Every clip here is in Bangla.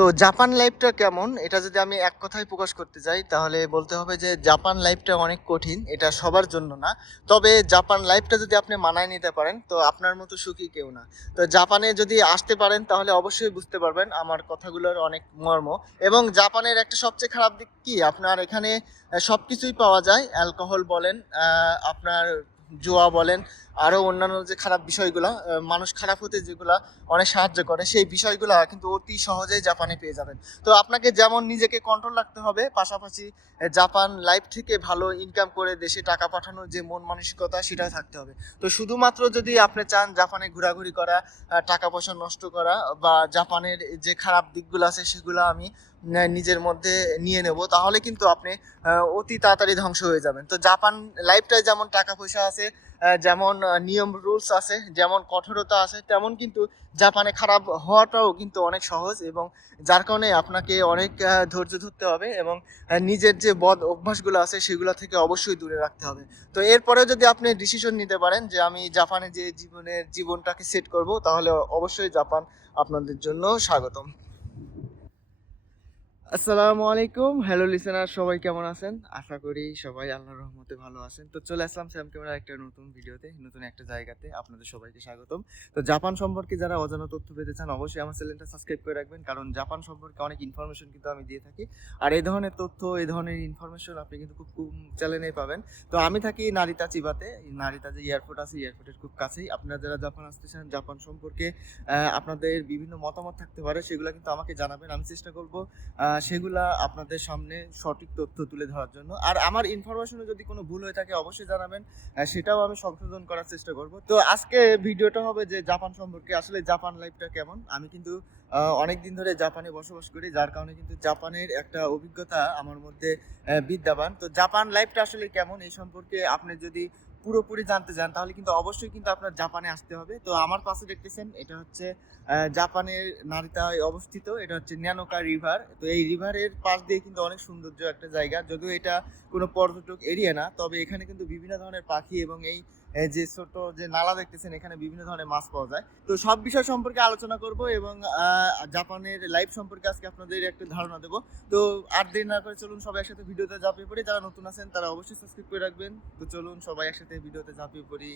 তো জাপান লাইফটা কেমন? এটা যদি আমি এক কথায় প্রকাশ করতে যাই, তাহলে বলতে হবে যে জাপান লাইফটা অনেক কঠিন। এটা সবার জন্য না। তবে জাপান লাইফটা যদি আপনি মানায় নিতে পারেন, তো আপনার মতো সুখী কেউ না। তো জাপানে যদি আসতে পারেন, তাহলে অবশ্যই বুঝতে পারবেন আমার কথাগুলোর অনেক মর্ম। এবং জাপানের একটা সবচেয়ে খারাপ দিক কি? আপনার এখানে সবকিছুই পাওয়া যায়। অ্যালকোহল বলেন, আপনার জুয়া বলেন, আরো অন্যান্য যে খারাপ বিষয়গুলা, মানুষ খারাপ হতে যেগুলা অনেক সাহায্য করে, সেই বিষয়গুলো কিন্তু অতি সহজেই জাপানে পেয়ে যাবেন। তো আপনাকে যেমন নিজেকে কন্ট্রোল রাখতে হবে, পাশাপাশি জাপান লাইফ থেকে ভালো ইনকাম করে দেশে টাকা পাঠানোর যে মন মানসিকতা, সেটা থাকতে হবে। তো শুধুমাত্র যদি আপনি চান জাপানে ঘোরাঘুরি করা, টাকা পয়সা নষ্ট করা, বা জাপানের যে খারাপ দিকগুলো আছে সেগুলো আমি নিজের মধ্যে নিয়ে নেব, তাহলে কিন্তু আপনি অতি তাড়াতাড়ি ধ্বংস হয়ে যাবেন। তো জাপান লাইফটায় যেমন টাকা পয়সা আছে, যেমন নিয়ম রুলস আছে, যেমন কঠোরতা আছে, তেমন কিন্তু জাপানে খারাপ হওয়াটাও কিন্তু অনেক সহজ। এবং যার কারণে আপনাকে অনেক ধৈর্য ধরতে হবে, এবং নিজের যে বদ অভ্যাসগুলো আছে সেগুলো থেকে অবশ্যই দূরে রাখতে হবে। তো এরপরেও যদি আপনি ডিসিশন নিতে পারেন যে আমি জাপানে যে জীবনটাকে সেট করব, তাহলে অবশ্যই জাপান আপনাদের জন্য স্বাগতম। আসসালামু আলাইকুম, হ্যালো লিসেনার, সবাই কেমন আছেন? আশা করি সবাই আল্লাহর রহমতে ভালো আছেন। তো চলে আসলাম স্যাম ক্যামেরা একটা নতুন ভিডিওতে, নতুন একটা জায়গাতে আপনাদের সবাইকে স্বাগতম। তো জাপান সম্পর্কে যারা অজানা তথ্য পেতে চান, অবশ্যই আমার চ্যানেলটা সাবস্ক্রাইব করে রাখবেন, কারণ জাপান সম্পর্কে অনেক ইনফরমেশন কিন্তু আমি দিয়ে থাকি। আর এই ধরনের তথ্য, এই ধরনের ইনফরমেশন আপনি কিন্তু খুব কম চ্যানেলে পাবেন। তো আমি থাকি নারিতা চিবাতে। নারিতা যে এয়ারপোর্ট আছে, এয়ারপোর্টের খুব কাছেই। আপনারা যারা জাপান আসতে চান, জাপান সম্পর্কে আপনাদের বিভিন্ন মতামত থাকতে পারে, সেগুলো কিন্তু আমাকে জানাবেন। আমি চেষ্টা করব সেগুলা আপনাদের সামনে সঠিক তথ্য তুলে ধরার জন্য। আর আমার ইনফরমেশনে যদি কোনো ভুল হয়ে থাকে, অবশ্যই জানাবেন, সেটাও আমি সংশোধন করার চেষ্টা করব। তো আজকে ভিডিওটা হবে যে জাপান সম্পর্কে, আসলে জাপান লাইফটা কেমন। আমি কিন্তু অনেক দিন ধরে জাপানে বসবাস করি, যার কারণে কিন্তু জাপানের একটা অভিজ্ঞতা আমার মধ্যে বিদ্যমান। তো জাপান লাইফটা আসলে কেমন, এই সম্পর্কে আপনি যদি পুরোপুরি জানতে চান, তাহলে কিন্তু অবশ্যই কিন্তু আপনার জাপানে আসতে হবে। তো আমার পাশে দেখতেছেন, এটা হচ্ছে জাপানের নারিতায় অবস্থিত। এটা হচ্ছে ন্যানোকা রিভার। তো এই রিভারের পাশ দিয়ে কিন্তু অনেক সৌন্দর্য একটা জায়গা, যদিও এটা কোনো পর্যটক এরিয়া না, তবে এখানে কিন্তু বিভিন্ন ধরনের পাখি এবং এই যে ছোট যে নালা দেখতেছেন, এখানে বিভিন্ন ধরনের মাছ পাওয়া যায়। তো সব বিষয় সম্পর্কে আলোচনা করব, এবং জাপানের লাইফ সম্পর্কে আজকে আপনাদের একটা ধারণা দেবো। তো আর দেরি না করে চলুন সবাই একসাথে ভিডিওতে ঝাঁপিয়ে পড়ি। যারা নতুন আছেন তারা অবশ্যই সাবস্ক্রাইব করে রাখবেন। তো চলুন সবাই একসাথে ভিডিওতে ঝাঁপিয়ে পড়ি।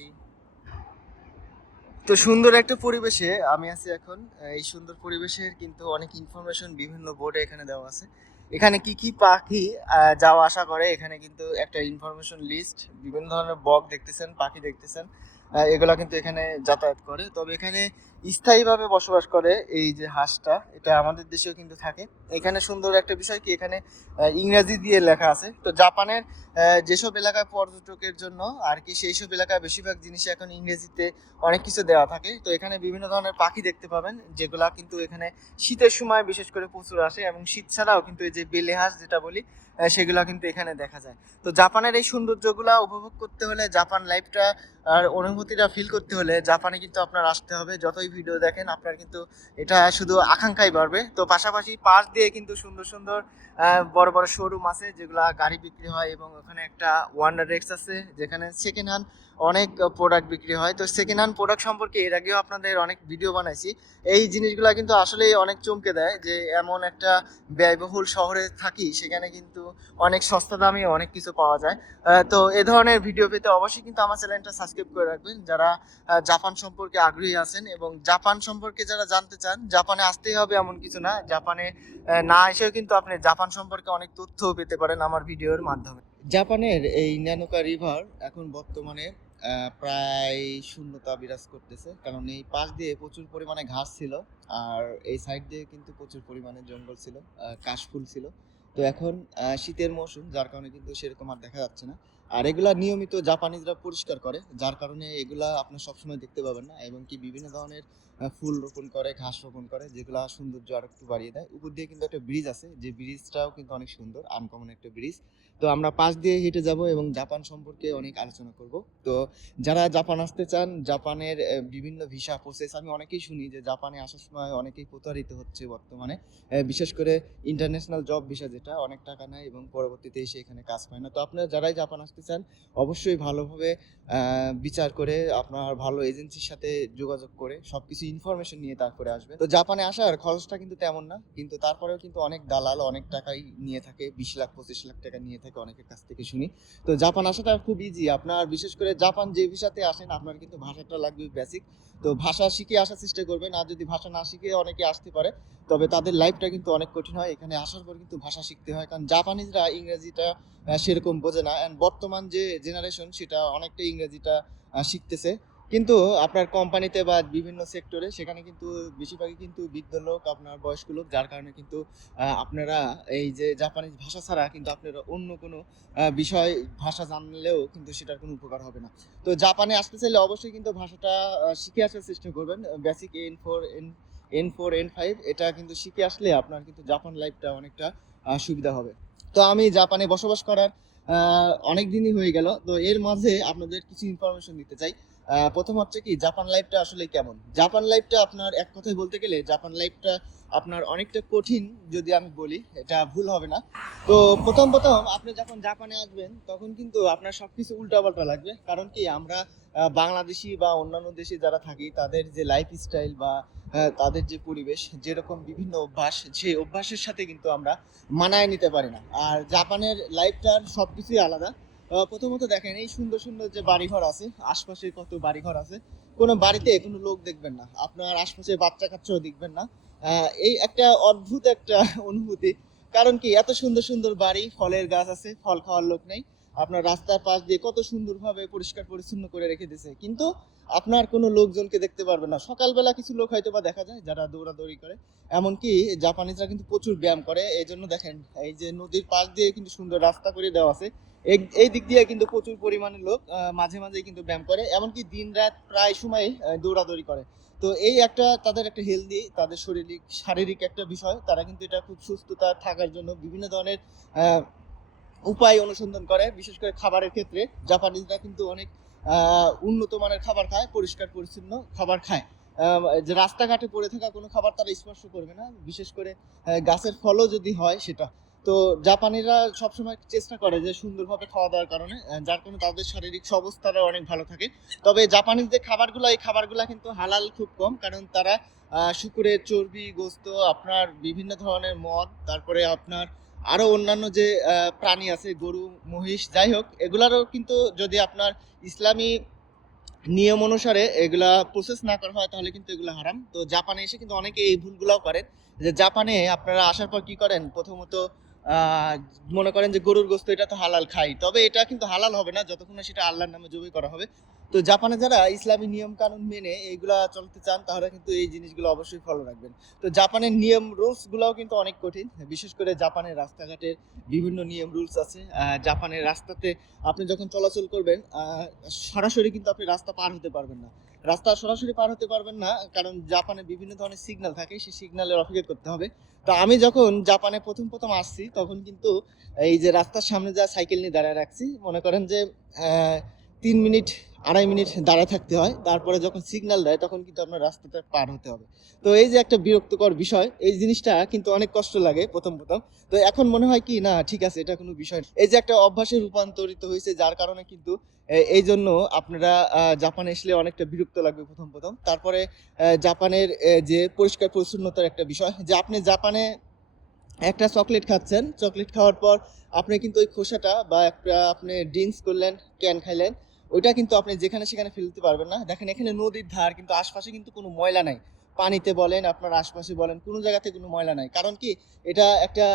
তো সুন্দর একটা পরিবেশে আমি আছি এখন। এই সুন্দর পরিবেশের কিন্তু অনেক ইনফরমেশন বিভিন্ন বোর্ডে এখানে দেওয়া আছে। এখানে কি কি পাখি যাওয়া আসা করে, এখানে কিন্তু একটা ইনফরমেশন লিস্ট। বিভিন্ন ধরনের বক দেখতেছেন, পাখি দেখতেছেন, এগুলা কিন্তু এখানে যাতায়াত করে। তবে এখানে স্থায়ীভাবে বসবাস করে এই যে হাঁসটা, এটা আমাদের দেশেও কিন্তু থাকে। এখানে সুন্দর একটা বিষয় কি, এখানে ইংরেজি দিয়ে লেখা আছে। তো জাপানের যেসব এলাকায় পর্যটকের জন্য আর কি, সেই সব এলাকায় বেশিরভাগ জিনিসই এখন ইংরেজিতে অনেক কিছু দেওয়া থাকে। তো এখানে বিভিন্ন ধরনের পাখি দেখতে পাবেন, যেগুলা কিন্তু এখানে শীতের সময় বিশেষ করে প্রচুর আসে, এবং শীত ছাড়াও কিন্তু এই যে বেলে হাঁস যেটা বলি, সেগুলা কিন্তু এখানে দেখা যায়। তো জাপানের এই সৌন্দর্যগুলা উপভোগ করতে হলে, জাপান লাইফটা আর অনুভূতিটা ফিল করতে হলে, জাপানে কিন্তু আপনার আসতে হবে। যতই ভিডিও দেখেন, আপনার কিন্তু এটা শুধু আকাঙ্ক্ষাই বাড়বে। তো পাশাপাশি পাশ দিয়ে কিন্তু সুন্দর সুন্দর বড় বড় শোরুম আছে, যেগুলা গাড়ি বিক্রি হয়, এবং ওখানে একটা ওয়ান্ডার ডেস্ক আছে, যেখানে সেকেন্ড হ্যান্ড অনেক প্রোডাক্ট বিক্রি হয়। তো সেকেন্ড হ্যান্ড প্রোডাক্ট সম্পর্কে এর আগেও আপনাদের অনেক ভিডিও বানাইছি। এই জিনিসগুলো কিন্তু আসলেই অনেক চমকে দেয়, যে এমন একটা ব্যয়বহুল শহরে থাকি, সেখানে কিন্তু অনেক সস্তা দামে অনেক কিছু পাওয়া যায়। তো এ ধরনের ভিডিও পেতে অবশ্যই কিন্তু আমার চ্যানেলটা সাবস্ক্রাইব করে রাখবেন, যারা জাপান সম্পর্কে আগ্রহী আছেন। এবং জাপান সম্পর্কে যারা জানতে চান, জাপানে আসতেই হবে এমন কিছু না, জাপানে না এসেও কিন্তু আপনি জাপান সম্পর্কে অনেক তথ্য পেতে পারেন আমার ভিডিওর মাধ্যমে। জাপানের এই ন্যানোকা রিভার এখন বর্তমানে প্রায় শূন্যতা বিরাজ করতেছে, কারণ এই পাশ দিয়ে প্রচুর পরিমাণে ঘাস ছিল, আর এই সাইড দিয়ে কিন্তু প্রচুর পরিমাণে জঙ্গল ছিল, কাশফুল ছিল। তো এখন শীতের মৌসুম, যার কারণে কিন্তু সেরকম আর দেখা যাচ্ছে না। আর এগুলা নিয়মিত জাপানিজরা পরিষ্কার করে, যার কারণে এগুলা আপনি সবসময় দেখতে পাবেন না। এবং কি বিভিন্ন ধরনের ফুল রোপণ করে, ঘাস রোপণ করে, যেগুলা সৌন্দর্য আর একটু বাড়িয়ে দেয়। উপর দিয়ে কিন্তু একটা ব্রিজ আছে, যে ব্রিজটাও কিন্তু অনেক সুন্দর, আনকমন একটা ব্রিজ। তো আমরা পাশ দিয়ে হেঁটে যাব এবং জাপান সম্পর্কে অনেক আলোচনা করব। তো যারা জাপান আসতে চান, জাপানের বিভিন্ন ভিসা প্রসেস, আমি অনেকেই শুনি যে জাপানে আসার সময় অনেকেই প্রতারিত হচ্ছে বর্তমানে। বিশেষ করে ইন্টারন্যাশনাল জব ভিসা, যেটা অনেক টাকা নেয় এবং পরবর্তীতে এসে এখানে কাজ পায় না। তো আপনারা যারাই জাপান আসতে চান, অবশ্যই ভালোভাবে বিচার করে, আপনার ভালো এজেন্সির সাথে যোগাযোগ করে সবকিছু কিছু ইনফরমেশন নিয়ে তারপরে আসবেন। তো জাপানে আসার খরচটা কিন্তু তেমন না, কিন্তু তারপরেও কিন্তু অনেক দালাল অনেক টাকাই নিয়ে থাকে, 20 লাখ 25 লাখ টাকা নিয়ে থাকে অনেকের কাছ থেকে শুনি। তো জাপান আসাটা খুব ইজি। আপনার বিশেষ করে জাপান যে ভিসাতে আসেন আপনার কিন্তু ভাষাটা লাগবে বেসিক। তো ভাষা শিখে আসার চেষ্টা করবেন, আর যদি ভাষা না শিখে অনেকে আসতে পারে, তবে তাদের লাইফটা কিন্তু অনেক কঠিন হয়। এখানে আসার পর কিন্তু ভাষা শিখতে হয়, কারণ জাপানিজরা ইংরেজিটা সেরকম বোঝে না, অ্যান্ড বর্তমান যে জেনারেশন সেটা অনেকটা ইংরেজিটা শিখতেছে। কিন্তু আপনার কোম্পানিতে বা বিভিন্ন সেক্টরে সেখানে কিন্তু বেশিরভাগই কিন্তু বৃদ্ধ লোক, আপনার বয়স্ক লোক, যার কারণে কিন্তু আপনারা এই যে জাপানিজ ভাষা ছাড়া কিন্তু আপনারা অন্য কোনো বিষয় ভাষা জানলেও কিন্তু সেটার কোনো উপকার হবে না। তো জাপানে আসতে চাইলে অবশ্যই কিন্তু ভাষাটা শিখে আসার চেষ্টা করবেন। বেসিক N4 N5 এটা কিন্তু শিখে আসলে আপনার কিন্তু জাপান লাইফটা অনেকটা সুবিধা হবে। তো আমি জাপানে বসবাস করার অনেক দিনই হয়ে গেল। তো এর মাঝে আপনাদের কিছু ইনফরমেশন দিতে চাই। প্রথম হচ্ছে কি, জাপান লাইফটা আসলে কেমন। জাপান লাইফটা আপনার এক কথায় বলতে গেলে জাপান লাইফটা আপনার অনেকটা কঠিন, যদি আমি বলি এটা ভুল হবে না। তো প্রথম প্রথম আপনি যখন জাপানে আসবেন তখন কিন্তু আপনার সবকিছু উল্টাপাল্টা লাগবে, কারণ কি আমরা বাংলাদেশি বা অন্যান্য দেশে যারা থাকি তাদের যে লাইফ স্টাইল বা তাদের যে পরিবেশ, যেরকম বিভিন্ন অভ্যাস, সেই অভ্যাসের সাথে কিন্তু আমরা মানায় নিতে পারি না। আর জাপানের লাইফটার সবকিছুই আলাদা। প্রথমত দেখেন, এই সুন্দর সুন্দর যে বাড়িঘর আছে, আশপাশে কত বাড়িঘর আছে, কোনো বাড়িতে কোনো লোক দেখবেন না, আপনার আশপাশে বাচ্চা কাচ্চাও দেখবেন না। এই একটা অদ্ভুত একটা অনুভূতি। কারণ কি, এত সুন্দর সুন্দর বাড়ি, ফলের গাছ আছে, ফল খাওয়ার লোক নেই। আপনার রাস্তার পাশ দিয়ে কত সুন্দরভাবে পরিষ্কার পরিচ্ছন্ন করে রেখে দিয়েছে, কিন্তু আপনার কোনো লোকজনকে দেখতে পারবেন না। সকালবেলা কিছু লোক হয়তো বা দেখা যায় যারা দৌড়াদৌড়ি করে। এমনকি জাপানিজরা কিন্তু প্রচুর ব্যায়াম করে, এই জন্য দেখেন এই যে নদীর পাশ দিয়ে কিন্তু সুন্দর রাস্তা করে দেওয়া আছে, এই দিক দিয়ে কিন্তু প্রচুর পরিমাণে লোক মাঝে মাঝে কিন্তু ব্যায়াম করে, এমনকি দিন রাত প্রায় সময় দৌড়াদৌড়ি করে। তো এই একটা তাদের একটা হেলদি, তাদের শারীরিক একটা বিষয়, তারা কিন্তু এটা খুব সুস্থতা থাকার জন্য বিভিন্ন ধরনের আহ, উপায় অনুসন্ধান করে। বিশেষ করে খাবারের ক্ষেত্রে জাপানিজরা কিন্তু অনেক উন্নত মানের খাবার খায়, পরিষ্কার পরিচ্ছন্ন খাবার খায়। যে রাস্তাঘাটে পড়ে থাকা কোনো খাবার তারা স্পর্শ করবে না, বিশেষ করে গাছের ফলও যদি হয় সেটা। তো জাপানিরা সবসময় চেষ্টা করে যে সুন্দরভাবে খাওয়া দাওয়ার কারণে, যার কারণে তাদের শারীরিক অবস্থাটা অনেক ভালো থাকে। তবে জাপানিজ যে খাবারগুলো, এই খাবারগুলো কিন্তু হালাল খুব কম, কারণ তারা শুকুরের চর্বি, গোস্ত, আপনার বিভিন্ন ধরনের মদ, তারপরে আপনার আরো অন্যান্য যে প্রাণী আছে, গরু, মহিষ, যাই হোক, এগুলারও কিন্তু যদি আপনার ইসলামী নিয়ম অনুসারে এগুলা প্রসেস না করা হয় তাহলে কিন্তু এগুলো হারাম। তো জাপানে এসে কিন্তু অনেকে এই ভুলগুলাও করেন, যে জাপানে আপনারা আসার পর কি করেন, প্রথমত আহ, মনে করেন যে গরুর গোশত এটা তো হালাল খাই, তবে এটা কিন্তু হালাল হবে না যতক্ষণ না সেটা আল্লাহর নামে জবাই করা হবে। তো জাপানে যারা ইসলামী নিয়ম কানুন মেনে এইগুলা চলতে চান তাহলে কিন্তু এই জিনিসগুলো অবশ্যই ফলো রাখবেন। তো জাপানের নিয়ম রুলস গুলাও কিন্তু অনেক কঠিন, বিশেষ করে জাপানের রাস্তাঘাটের বিভিন্ন নিয়ম রুলস আছে। জাপানের রাস্তাতে আপনি যখন চলাচল করবেন সরাসরি কিন্তু আপনি রাস্তা পার হতে পারবেন না। রাস্তা সরাসরি পার হতে পারবেন না, কারণ জাপানে বিভিন্ন ধরনের সিগন্যাল থাকে, সেই সিগন্যালের অপেক্ষা করতে হবে। তো আমি যখন জাপানে প্রথম প্রথম আসছি তখন কিন্তু এই যে রাস্তার সামনে যা সাইকেল নিয়ে দাঁড়ায় রাখছি, মনে করেন যে 3 মিনিট 2.5 মিনিট দাঁড়ায় থাকতে হয়, তারপরে যখন সিগন্যাল দেয় তখন কিন্তু আপনার রাস্তাটা পার হতে হবে। তো এই যে একটা বিরক্তকর বিষয়, এই জিনিসটা কিন্তু অনেক কষ্ট লাগে প্রথম প্রথম। তো এখন মনে হয় কি, না ঠিক আছে, এটা কোনো বিষয় না। এই যে একটা অভ্যাসে রূপান্তরিত হয়েছে, যার কারণে কিন্তু এই জন্য আপনারা জাপানে আসলে অনেকটা বিরক্ত লাগবে প্রথম প্রথম। তারপরে জাপানের যে পরিষ্কার পরিচ্ছন্নতার একটা বিষয়, যে আপনি জাপানে একটা চকলেট খাচ্ছেন, চকলেট খাওয়ার পর আপনি কিন্তু ওই খোসাটা বা একটা আপনি ড্রিঙ্কস করলেন, ক্যান খাইলেন, ওইটা কিন্তু আপনি যেখানে সেখানে ফেলতে পারবেন না। দেখেন এখানে নদীর ধার, কিন্তু আশপাশে কিন্তু কোনো ময়লা নাই। পানিতে বলেন, আপনার আশপাশে বলেন, কোনো জায়গাতে কোনো ময়লা নাই। কারণ কি, এটা একটা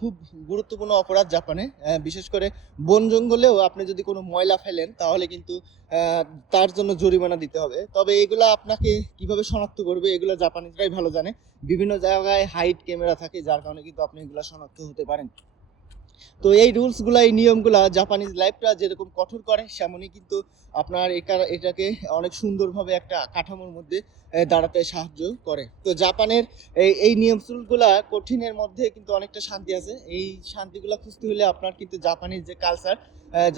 খুব গুরুত্বপূর্ণ অপরাধ জাপানে। বিশেষ করে বন জঙ্গলেও আপনি যদি কোনো ময়লা ফেলেন তাহলে কিন্তু আহ, তার জন্য জরিমানা দিতে হবে। তবে এগুলা আপনাকে কিভাবে শনাক্ত করবে এগুলো জাপানিজরাই ভালো জানে। বিভিন্ন জায়গায় হাইট ক্যামেরা থাকে, যার কারণে কিন্তু আপনি এগুলা শনাক্ত হতে পারেন। তো এই রুলস গুলা, এই নিয়মগুলা জাপানিজ লাইফটা যেরকম কঠোর করে, সেমনই কিন্তু আপনার এটাকে অনেক সুন্দরভাবে একটা কাঠামোর মধ্যে দাঁড়াতে সাহায্য করে। তো জাপানের এই নিয়ম গুলা কঠিনের মধ্যে কিন্তু অনেকটা শান্তি আছে। এই শান্তিগুলা খুঁজতে হলে আপনার কিন্তু জাপানিজ যে কালচার,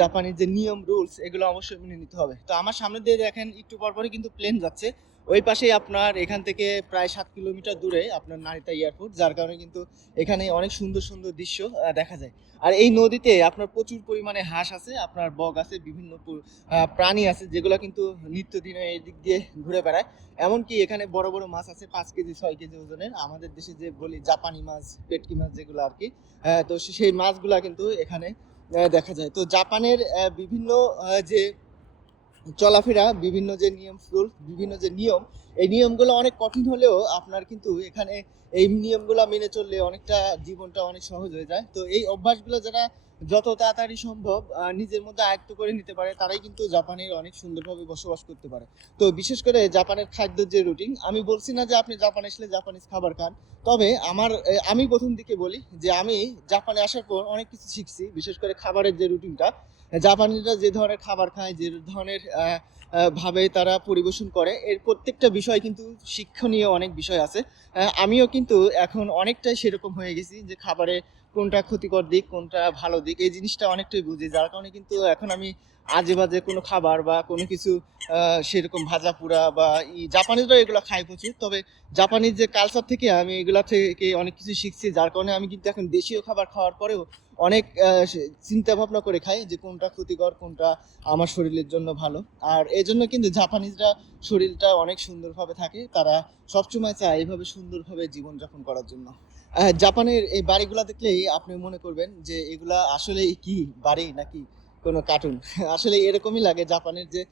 জাপানিজ যে নিয়ম রুলস, এগুলো অবশ্যই মেনে নিতে হবে। তো আমার সামনে দিয়ে দেখেন একটু পরপরই কিন্তু প্লেন যাচ্ছে। ওই পাশেই আপনার এখান থেকে প্রায় 7 কিলোমিটার দূরে আপনার নারিতা এয়ারপোর্ট, যার কারণে কিন্তু এখানে অনেক সুন্দর সুন্দর দৃশ্য দেখা যায়। আর এই নদীতে আপনার প্রচুর পরিমাণে হাঁস আছে, আপনার বগ আছে, বিভিন্ন প্রাণী আছে যেগুলো কিন্তু নিত্যদিনে এই দিক দিয়ে ঘুরে বেড়ায়। এমনকি এখানে বড় বড় মাছ আছে 5 কেজি 6 কেজি ওজনের, আমাদের দেশে যে বলি জাপানি মাছ, পেটকি মাছ যেগুলো আর কি। তো সেই মাছগুলা কিন্তু এখানে দেখা যায়। তো জাপানের বিভিন্ন যে চলাফেরা, বিভিন্ন যে নিয়ম রুল, বিভিন্ন যে নিয়ম, এই নিয়মগুলো অনেক কঠিন হলেও আপনার কিন্তু এখানে এই নিয়মগুলো মেনে চললে অনেকটা জীবনটা অনেক সহজ হয়ে যায়। তো এই অভ্যাসগুলো যারা যত তাড়াতাড়ি সম্ভব নিজের মধ্যে আয়ত্ত করে নিতে পারে তারাই কিন্তু জাপানের অনেক সুন্দরভাবে বসবাস করতে পারে। তো বিশেষ করে জাপানের খাদ্যের যে রুটিন, আমি বলছি না যে আপনি জাপানে আসলে জাপানিজ খাবার খান, তবে আমি প্রথম দিকে বলি যে আমি জাপানে আসার পর অনেক কিছু শিখছি, বিশেষ করে খাবারের যে রুটিনটা। জাপানিরা যে ধরনের খাবার খায়, যে ধরনের ভাবে তারা পরিবেশন করে, এর প্রত্যেকটা বিষয় কিন্তু শিক্ষণীয় অনেক বিষয় আছে। আমিও কিন্তু এখন অনেকটাই সেরকম হয়ে গেছি যে খাবারে কোনটা ক্ষতিকর দিক, কোনটা ভালো দিক, এই জিনিসটা অনেকটাই বুঝি, যার কারণে কিন্তু এখন আমি আজে বাজে কোনো খাবার বা কোনো কিছু সেরকম ভাজা পোড়া বা জাপানিজরা এগুলো খায় প্রচুর, তবে জাপানিজ যে কালচার থেকে আমি এগুলা থেকে অনেক কিছু শিখছি, যার কারণে আমি কিন্তু এখন দেশীয় খাবার খাওয়ার পরেও অনেক চিন্তা ভাবনা করে খাই যে কোনটা ক্ষতিকর, কোনটা আমার শরীরের জন্য ভালো। আর এই জন্য কিন্তু জাপানিজরা শরীরটা অনেক সুন্দরভাবে থাকে, তারা সবসময় চায় এইভাবে সুন্দরভাবে জীবনযাপন করার জন্য। জাপানের এই বাড়িগুলা দেখলেই আপনি মনে করবেন যে এগুলা আসলে কি বাড়ি নাকি কোনো কার্টুন। আসলে এরকমই লাগে, জাপানের যে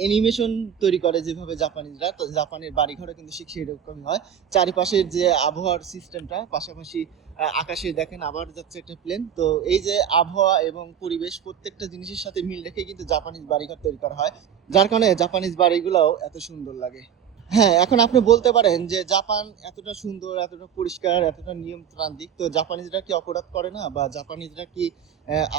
অ্যানিমেশন তৈরি করে যেভাবে জাপানিজরা, তো জাপানের বাড়িঘরও কিন্তু ঠিক সেরকমই হয়। চারিপাশের যে আবহাওয়ার সিস্টেমটা, পাশাপাশি আকাশে দেখেন আবার যাচ্ছে একটা প্লেন, তো এই যে আবহাওয়া এবং পরিবেশ প্রত্যেকটা জিনিসের সাথে মিল রেখে কিন্তু জাপানিজ বাড়িঘর তৈরি করা হয়, যার কারণে জাপানিজ বাড়িগুলোও এত সুন্দর লাগে। হ্যাঁ, এখন আপনি বলতে পারেন যে জাপান এতটা সুন্দর, এতটা পরিষ্কার, এতটা নিয়মতান্ত্রিক, তো জাপানিজরা কি অপরাধ করে না, বা জাপানিজরা কি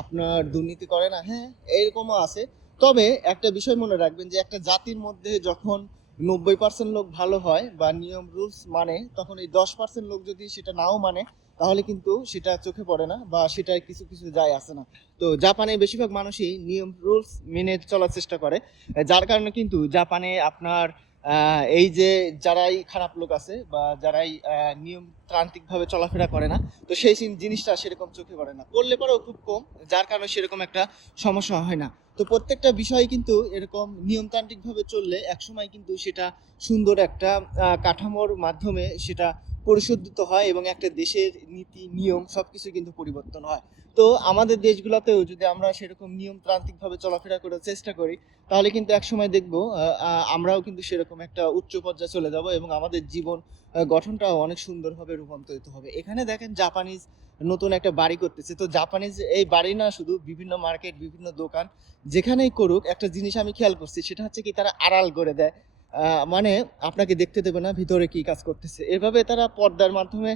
আপনার দুর্নীতি করে না? হ্যাঁ, এরকমও আছে। তবে একটা বিষয় মনে রাখবেন যে একটা জাতির মধ্যে যখন 90% লোক ভালো হয় বা নিয়ম রুলস মানে, তখন এই 10% লোক যদি সেটা নাও মানে, তাহলে কিন্তু সেটা চোখে পড়ে না বা সেটা কিছু কিছু যায় আসে না। তো জাপানে বেশিরভাগ মানুষই নিয়ম রুলস মেনে চলার চেষ্টা করে, যার কারণে কিন্তু জাপানে আপনার এই যে যারাই খারাপ লোক আছে বা যারাই নিয়মতান্ত্রিক ভাবে চলাফেরা করে না, তো সেই জিনিসটা সেরকম চোখে পড়ে না, করলে পরেও খুব কম, যার কারণে সেরকম একটা সমস্যা হয় না। তো প্রত্যেকটা বিষয় কিন্তু এরকম নিয়মতান্ত্রিক ভাবে চললে একসময় কিন্তু সেটা সুন্দর একটা কাঠামোর মাধ্যমে সেটা পরিশোধিত হয় এবং একটা দেশের নীতি নিয়ম সবকিছু কিন্তু পরিবর্তন হয়। তো আমাদের দেশগুলোতেও যদি আমরা সেরকম নিয়মতান্ত্রিক ভাবে চলাফেরা করার চেষ্টা করি, তাহলে কিন্তু একসময় দেখবো আমরাও কিন্তু সেরকম একটা উচ্চ পর্যায়ে চলে যাব এবং আমাদের জীবন গঠনটাও অনেক সুন্দরভাবে রূপান্তরিত হবে। এখানে দেখেন জাপানিজ নতুন একটা বাড়ি করতেছে, তো জাপানিজ এই বাড়ি না শুধু, বিভিন্ন মার্কেট, বিভিন্ন দোকান যেখানেই করুক, একটা জিনিস আমি খেয়াল করছি, সেটা হচ্ছে কি তারা আড়াল করে দেয়। মানে আপনাকে দেখতে দেবে না ভিতরে কি কাজ করতেছে, এভাবে তারা পর্দার মাধ্যমে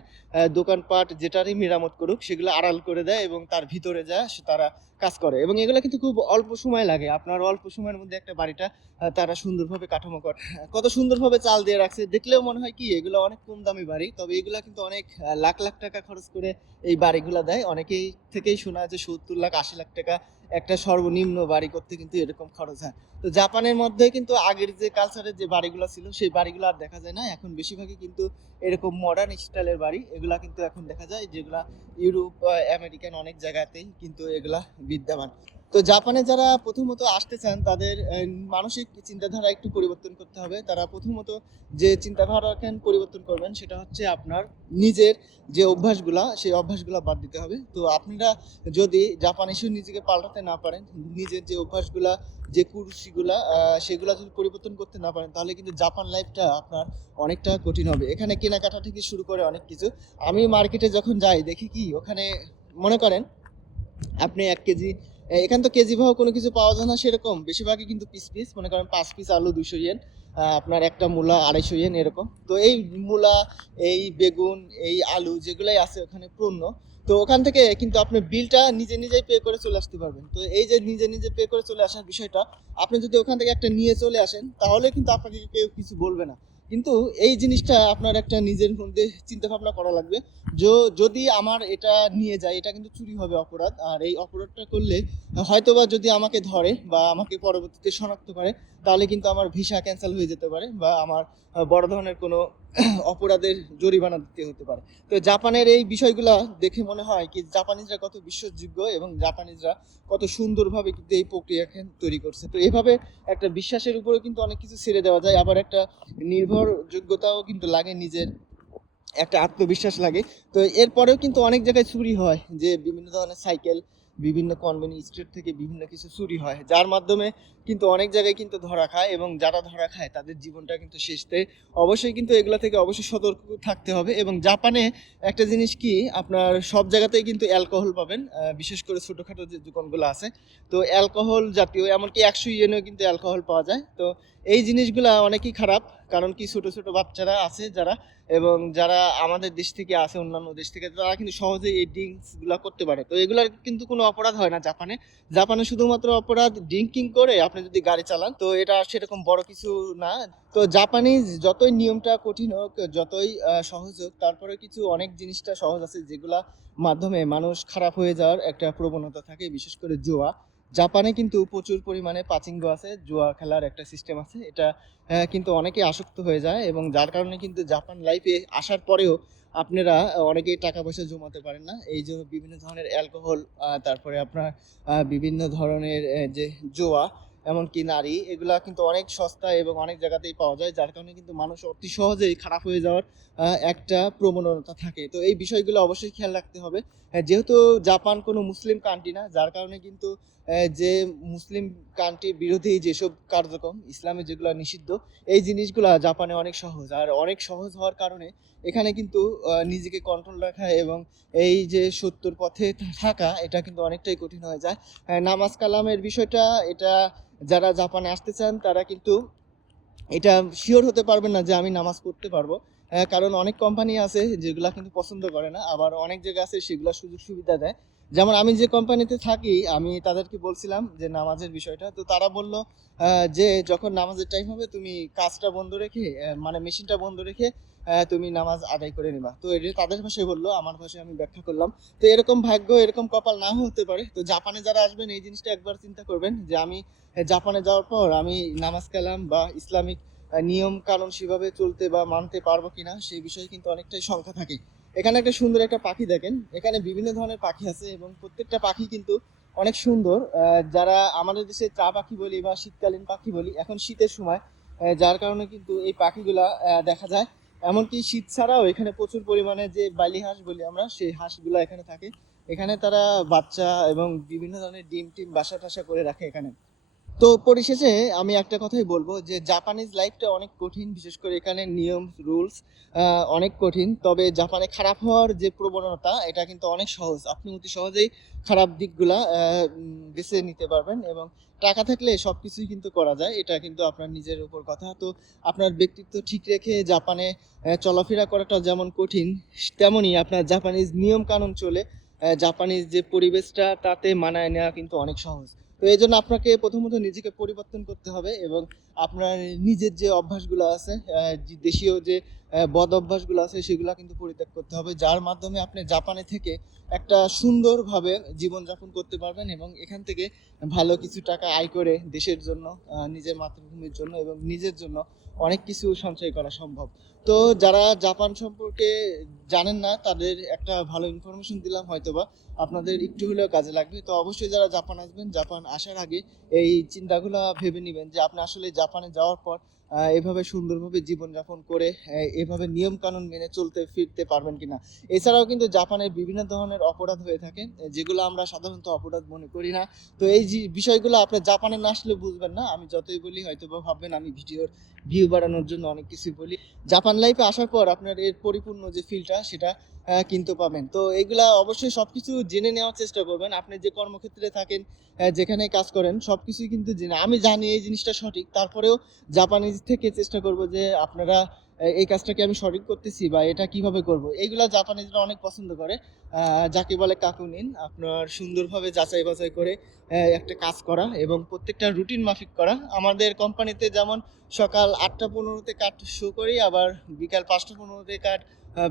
দোকানপাট যেটারই মেরামত করুক সেগুলো আড়াল করে দেয় এবং তার ভিতরে যায় তারা কাজ করে, এবং এগুলো কিন্তু খুব অল্প সময় লাগে, আপনার অল্প সময়ের মধ্যে একটা বাড়িটা তারা সুন্দরভাবে কাঠামো করে। কত সুন্দরভাবে চাল দিয়ে রাখছে, দেখলেও মনে হয় কি এগুলো অনেক কম দামি বাড়ি, তবে এগুলা কিন্তু অনেক লাখ লাখ টাকা খরচ করে এই বাড়িগুলা দেয়। অনেকেই থেকেই শোনা যে 70 লাখ 80 লাখ টাকা একটা সর্বনিম্ন বাড়ি করতে কিন্তু এরকম খরচ হয়। তো জাপানের মধ্যে কিন্তু আগের যে কালচারের যে বাড়িগুলো ছিল সেই বাড়িগুলো আর দেখা যায় না, এখন বেশিরভাগই কিন্তু এরকম মডার্ন স্টাইলের বাড়ি এগুলা কিন্তু এখন দেখা যায়, যেগুলা ইউরোপ আমেরিকান অনেক জায়গাতেই কিন্তু এগুলা বিদ্যমান। তো জাপানে যারা প্রথমত আসতে চান তাদের মানসিক চিন্তাধারা একটু পরিবর্তন করতে হবে। তারা প্রথমত যে চিন্তাধারা পরিবর্তন করবেন সেটা হচ্ছে আপনার নিজের যে অভ্যাসগুলা, সেই অভ্যাসগুলা বাদ দিতে হবে। তো আপনারা যদি জাপান এসে নিজেকে পাল্টাতে না পারেন, নিজের যে অভ্যাসগুলা, যে কুরুচিগুলা সেগুলা যদি পরিবর্তন করতে না পারেন, তাহলে কিন্তু জাপান লাইফটা আপনার অনেকটা কঠিন হবে। এখানে কেনাকাটা থেকে শুরু করে অনেক কিছু, আমি মার্কেটে যখন যাই দেখি কি ওখানে মনে করেন আপনি 1 কেজি, এখানে তো কেজি ভাও কোনো কিছু পাওয়া যায় না সেরকম, বেশিরভাগই কিন্তু পিস পিস, মনে করেন 5 পিস আলু 200 ইয়েন, আপনার একটা মূলা 250 ইয়েন এরকম। তো এই মূলা, এই বেগুন, এই আলু যেগুলাই আছে ওখানে পণ্য, তো ওখান থেকে কিন্তু আপনি বিলটা নিজে নিজেই পে করে চলে আসতে পারবেন। তো এই যে নিজে নিজে পে করে চলে আসার বিষয়টা, আপনি যদি ওখান থেকে একটা নিয়ে চলে আসেন তাহলে কিন্তু আপনাকে কেউ কিছু বলবে না। কিন্তু এই জিনিসটা আপনার একটা নিজের মধ্যে চিন্তা ভাবনা করা লাগবে। যদি আমার এটা নিয়ে যায়, এটা কিন্তু চুরি হবে অপরাধ, আর এই অপরাধটা করলে হয়তোবা যদি আমাকে ধরে বা আমাকে পরবর্তীতে শনাক্ত করে, তাহলে কিন্তু আমার ভিসা ক্যান্সেল হয়ে যেতে পারে বা আমার বড় ধরনের কোনো অপরাধের জরিমানা দিতে হতে পারে। তো জাপানের এই বিষয়গুলা দেখে মনে হয় কি জাপানিজরা কত বিশ্বাসযোগ্য এবং জাপানিজরা কত সুন্দরভাবে কিন্তু এই প্রক্রিয়াকে তৈরি করছে। তো এভাবে একটা বিশ্বাসের উপরে কিন্তু অনেক কিছু ছেড়ে দেওয়া যায়, আবার একটা নির্ভরযোগ্যতাও কিন্তু লাগে, নিজের একটা আত্মবিশ্বাস লাগে। তো এরপরেও কিন্তু অনেক জায়গায় চুরি হয়, যে বিভিন্ন ধরনের সাইকেল, বিভিন্ন কনভেনি স্ট্রিট থেকে বিভিন্ন কিছু চুরি হয়, যার মাধ্যমে কিন্তু অনেক জায়গায় কিন্তু ধরা খায়, এবং যারা ধরা খায় তাদের জীবনটা কিন্তু শেষ। তাই অবশ্যই কিন্তু এগুলা থেকে অবশ্যই সতর্ক থাকতে হবে। এবং জাপানে একটা জিনিস কি, আপনার সব জায়গাতেই কিন্তু অ্যালকোহল পাবেন, বিশেষ করে ছোটোখাটো যে দোকানগুলো আছে, তো অ্যালকোহল জাতীয় এমনকি 100 ইয়েনেও কিন্তু অ্যালকোহল পাওয়া যায়। তো এই জিনিসগুলা অনেকই খারাপ, কারণ কি ছোট ছোট বাচ্চারা আছে যারা, এবং যারা আমাদের দেশ থেকে আসে, অন্যান্য দেশ থেকে, তারা কিন্তু সহজেই এই ড্রিঙ্কস গুলা করতে পারে। তো এগুলার কিন্তু কোনো অপরাধ হয় না জাপানে। জাপানে শুধুমাত্র অপরাধ ড্রিঙ্কিং করে আপনি যদি গাড়ি চালান, তো এটা সেরকম বড় কিছু না। তো জাপানিজ যতই নিয়মটা কঠিন হোক, যতই সহজ হোক, তারপরে কিছু অনেক জিনিসটা সহজ আছে যেগুলা মাধ্যমে মানুষ খারাপ হয়ে যাওয়ার একটা প্রবণতা থাকে, বিশেষ করে জুয়া। জাপানে কিন্তু প্রচুর পরিমাণে পাচিঙ্গো আছে, জুয়া খেলার একটা সিস্টেম আছে, এটা কিন্তু অনেকে আসক্ত হয়ে যায়, এবং যার কারণে কিন্তু জাপান লাইফে আসার পরেও আপনারা অনেকেই টাকা পয়সা জমাতে পারেন না, এই জন্য বিভিন্ন ধরনের অ্যালকোহল, তারপরে আপনার বিভিন্ন ধরনের যে জুয়া, এমনকি নারী, এগুলা কিন্তু অনেক সস্তা এবং অনেক জায়গাতেই পাওয়া যায়, যার কারণে কিন্তু মানুষ অতি সহজেই খারাপ হয়ে যাওয়ার একটা প্রবণতা থাকে। তো এই বিষয়গুলো অবশ্যই খেয়াল রাখতে হবে। যেহেতু জাপান কোনো মুসলিম কান্ট্রি না, যার কারণে কিন্তু যে মুসলিম কান্ট্রি বিরোধী যেসব কার্যক্রম ইসলামে যেগুলো নিষিদ্ধ, এই জিনিসগুলা জাপানে অনেক সহজ, আর অনেক সহজ হওয়ার কারণে এখানে কিন্তু নিজেকে কন্ট্রোল রাখা এবং এই যে সত্যর পথে থাকা, এটা কিন্তু অনেকটাই কঠিন হয়ে যায়। নামাজ কালামের বিষয়টা, এটা যারা জাপানে আসতে চান তারা কিন্তু এটা শিওর হতে পারবেন না যে আমি নামাজ পড়তে পারবো। কারণ অনেক কোম্পানি আছে যেগুলা কিন্তু পছন্দ করে না, আবার অনেক জায়গা আছে সেগুলা সুযোগ সুবিধা দেয়। যেমন আমি যে কোম্পানিতে থাকি, আমি তাদেরকে বলছিলাম যে নামাজের বিষয়টা, তো তারা বলল যে যখন নামাজের টাইম হবে তুমি কাজটা বন্ধ রেখে, মানে মেশিনটা বন্ধ রেখে তুমি নামাজ আদায় করে নিবা। তো এটা তাদের ভাষায় বললো, আমার ভাষায় আমি ব্যাখ্যা করলাম। তো এরকম ভাগ্য, এরকম কপাল নাও হতে পারে। তো জাপানে যারা আসবেন এই জিনিসটা একবার চিন্তা করবেন যে আমি জাপানে যাওয়ার পর আমি নামাজ কালাম বা ইসলামিক নিয়ম কানুন সেভাবে চলতে বা মানতে পারবো কিনা, সেই বিষয়ে কিন্তু অনেকটাই শঙ্কা থাকে। এখানে একটা সুন্দর একটা পাখি দেখেন, এখানে বিভিন্ন ধরনের পাখি আছে এবং প্রত্যেকটা পাখি কিন্তু অনেক সুন্দর। যারা আমাদের দেশে চা পাখি বলি বা শীতকালীন পাখি বলি, এখন শীতের সময়, যার কারণে কিন্তু এই পাখিগুলা দেখা যায়। এমনকি শীত ছাড়াও এখানে প্রচুর পরিমাণে যে বালি হাঁস বলি আমরা, সেই হাঁসগুলা এখানে থাকে। এখানে তারা বাচ্চা এবং বিভিন্ন ধরনের ডিম টিম বাসা টাসা করে রাখে এখানে। তো পরিশেষে আমি একটা কথাই বলবো যে জাপানিজ লাইফটা অনেক কঠিন, বিশেষ করে এখানে নিয়ম রুলস অনেক কঠিন। তবে জাপানে খারাপ হওয়ার যে প্রবণতা, এটা কিন্তু অনেক সহজ, আপনি অতি সহজেই খারাপ দিকগুলা বেছে নিতে পারবেন, এবং টাকা থাকলে সব কিছুই কিন্তু করা যায়, এটা কিন্তু আপনার নিজের উপর কথা। তো আপনার ব্যক্তিত্ব ঠিক রেখে জাপানে চলাফেরা করাটা যেমন কঠিন, তেমনই আপনার জাপানিজ নিয়ম কানুন চলে জাপানিজ যে পরিবেশটা, তাতে মানায় নেওয়া কিন্তু অনেক সহজ। তো এই জন্য আপনাকে প্রথমত নিজেকে পরিবর্তন করতে হবে, এবং আপনার নিজের যে অভ্যাসগুলো আছে, যে দেশীয় যে বদ অভ্যাসগুলো আছে, সেগুলো কিন্তু পরিত্যাগ করতে হবে, যার মাধ্যমে আপনি জাপানে থেকে একটা সুন্দরভাবে জীবনযাপন করতে পারবেন, এবং এখান থেকে ভালো কিছু টাকা আয় করে দেশের জন্য, নিজের মাতৃভূমির জন্য এবং নিজের জন্য অনেক কিছু সঞ্চয় করা সম্ভব। তো যারা জাপান সম্পর্কে জানেন না, তাদের একটা ভালো ইনফরমেশন দিলাম, হয়তোবা আপনাদের একটু হলেও কাজে লাগবে। তো অবশ্যই যারা জাপান আসবেন, জাপান আসার আগে এই চিন্তাগুলো ভেবে নেবেন যে আপনি আসলে জাপানে যাওয়ার পর এভাবে সুন্দরভাবে জীবনযাপন করে এভাবে নিয়ম কানুন মেনে চলতে ফিরতে পারবেন কিনা। এছাড়াও কিন্তু জাপানে বিভিন্ন ধরনের অপরাধ হয়ে থাকে, যেগুলো আমরা সাধারণত অপরাধ মনে করি না। তো এই যে বিষয়গুলো আপনি জাপানে না আসলে বুঝবেন না, আমি যতই বলি হয়তো বা ভাববেন আমি ভিডিওর ভিউ বাড়ানোর জন্য অনেক কিছু বলি। জাপান লাইফে আসার পর আপনার এর পরিপূর্ণ যে ফিলটা, সেটা কিন্তু পাবেন। তো এগুলা অবশ্যই সবকিছু জেনে নেওয়ার চেষ্টা করবেন, আপনি যে কর্মক্ষেত্রে থাকেন, যেখানে কাজ করেন, সবকিছুই কিন্তু জেনে, আমি জানি এই জিনিসটা সঠিক, তারপরেও জাপানিজ থেকে চেষ্টা করব যে আপনারা এই কাজটা কি আমি সঠিক করতেছি বা এটা কিভাবে করব, এইগুলা জাপানিজরা অনেক পছন্দ করে। যাকে বলে কাকুনিন, আপনার সুন্দরভাবে যাচাই বাছাই করে একটা কাজ করা এবং প্রত্যেকটা রুটিন মাফিক করা। আমাদের কোম্পানিতে যেমন সকাল 8টা 15-তে কাট শো করি, আবার বিকাল 5টা 15-তে কাট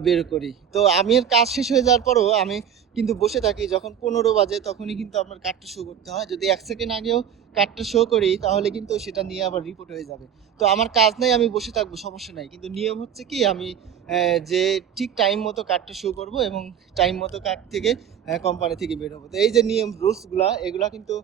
বের করি। তো আমি এর কাজ শেষ হয়ে যাওয়ার পরও আমি কিন্তু বসে থাকি, যখন 15 বাজে তখনই কিন্তু আপনার কার্ডটা শো করতে হয়। যদি 1 সেকেন্ড আগেও কার্ডটা শো করি তাহলে কিন্তু সেটা নিয়ে আবার রিপোর্ট হয়ে যাবে। তো আমার কাজ নেই, আমি বসে থাকবো, সমস্যা নাই, কিন্তু নিয়ম হচ্ছে কি আমি যে ঠিক টাইম মতো কার্ডটা শো করব এবং টাইম মতো কার্ড থেকে কোম্পানি থেকে বের হবো। তো এই যে নিয়ম রুলসগুলা, এগুলা কিন্তু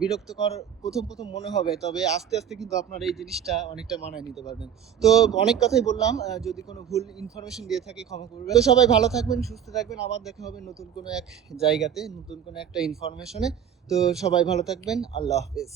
বিরক্তকর প্রথম প্রথম মনে হবে, তবে আস্তে আস্তে কিন্তু আপনার এই জিনিসটা অনেকটা মানায় নিতে পারবেন। তো অনেক কথাই বললাম, যদি কোনো ভুল ইনফরমেশন দিয়ে থাকি ক্ষমা করবেন। তো সবাই ভালো থাকবেন, সুস্থ থাকবেন, আবার দেখা হবে নতুন কোনো এক জায়গাতে, নতুন কোনো একটা ইনফরমেশনে। তো সবাই ভালো থাকবেন, আল্লাহ হাফেজ।